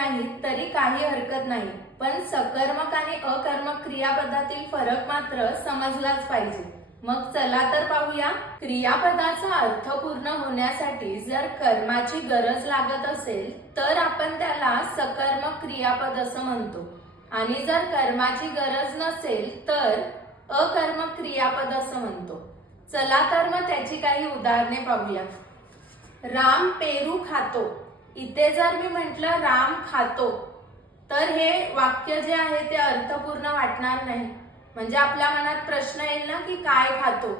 नाही तरी काही हरकत नाही. पण सकर्मक आणि अकर्मक क्रियापदातील फरक मात्र समजलाच पाहिजे. मग चला तर पाहूया. क्रियापदाचा अर्थ पूर्ण होण्यासाठी जर कर्माची गरज लागत असेल तर आपण त्याला सकर्मक क्रियापद असं म्हणतो. आणि जर कर्माची गरज नसेल तर अकर्मक क्रियापद असं म्हणतो. चला तर मग त्याची काही उदाहरणे पाहूया. राम पेरू खातो. इथे जर मी म्हटलं राम खातो तर हे वाक्य जे आहे ते अर्थपूर्ण वाटणार नाही. म्हणजे आपल्या मनात प्रश्न येईल ना की काय खातो?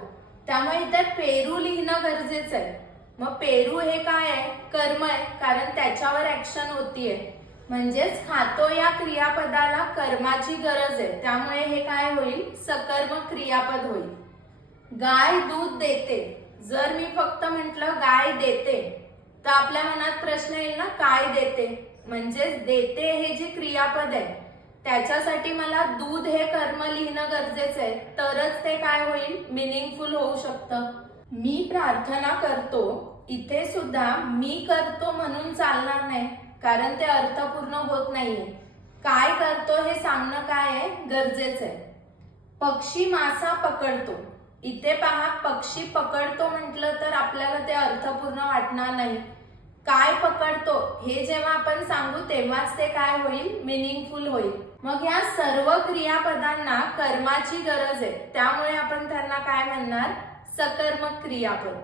त्यामुळे इथे पेरू लिहिणं गरजेचं आहे. मग पेरू हे काय आहे? कर्म आहे कारण त्याच्यावर ऍक्शन होतीये. म्हणजेच खातो या क्रियापदाला कर्माची गरज आहे. त्यामुळे हे काय होईल? सकर्म क्रियापद होईल. गाय दूध देते. जर मी फक्त म्हंटल गाय देते तर आपल्या मनात प्रश्न येईल ना काय देते? म्हणजेच देते हे जे क्रियापद आहे त्याच्यासाठी मला दूध हे कर्म लिहिणं गरजेचं आहे. तरच ते काय होईल? मिनिंगफुल होऊ शकतं. मी प्रार्थना करतो इथे सुद्धा मी करतो म्हणून चालणार नाही कारण ते अर्थपूर्ण होत नाहीये. काय करतो हे सांगणं काय आहे? गरजेचं आहे. पक्षी मासा पकडतो. इथे पहा पक्षी पकडतो म्हटलं तर आपल्याला ते अर्थपूर्ण वाटणार नाही. काय पकडतो हे जेव्हा आपण सांगू तेव्हाच ते काय होईल? मिनिंगफुल होईल. मग या सर्व क्रियापदांना कर्माची गरज आहे. त्यामुळे आपण त्यांना काय म्हणणार? सकर्मक क्रियापद.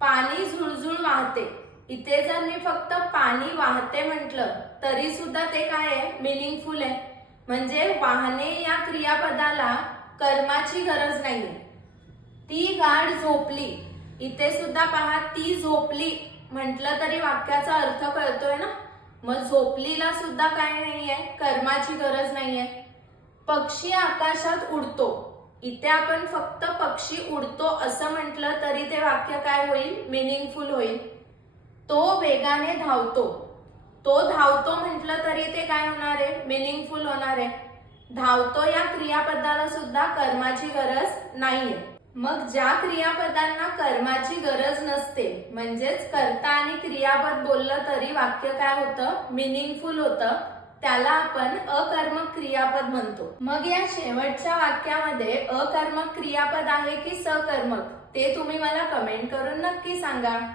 पाणी झुळझुळ वाहते. इथे जर मी फक्त पाणी वाहते म्हटलं तरी सुद्धा ते काय आहे? मिनिंगफुल आहे. म्हणजे वाहने या क्रियापदाला कर्माची गरज नाहीये. ती गाढ झोपली. इथे सुद्धा पहा ती झोपली. म्हटलं तरी वाक्याचा अर्थ कळतोय ना? मग झोपलीला सुद्धा काय नाहीये? कर्माची गरज नाहीये. पक्षी आकाशात उडतो. इथे आपण फक्त पक्षी उडतो असं म्हटलं तरी ते वाक्य काय होईल? मिनिंगफुल होईल. तो वेगाने धावतो. तो धावतो म्हटलं तरी ते काय होणार आहे? मिनिंगफुल होणार आहे. धावतो या क्रियापदाला सुद्धा कर्माची गरज नाहीये. मग ज्या क्रियापदांना कर्माची गरज नसते म्हणजेच कर्ता आणि क्रियापद बोललं तरी वाक्य काय होतं? मिनिंगफुल होतं. त्याला आपण अकर्मक क्रियापद म्हणतो. मग या शेवटच्या वाक्यामध्ये अकर्मक क्रियापद आहे की सकर्मक? ते तुम्ही मला कमेंट करून नक्की सांगा.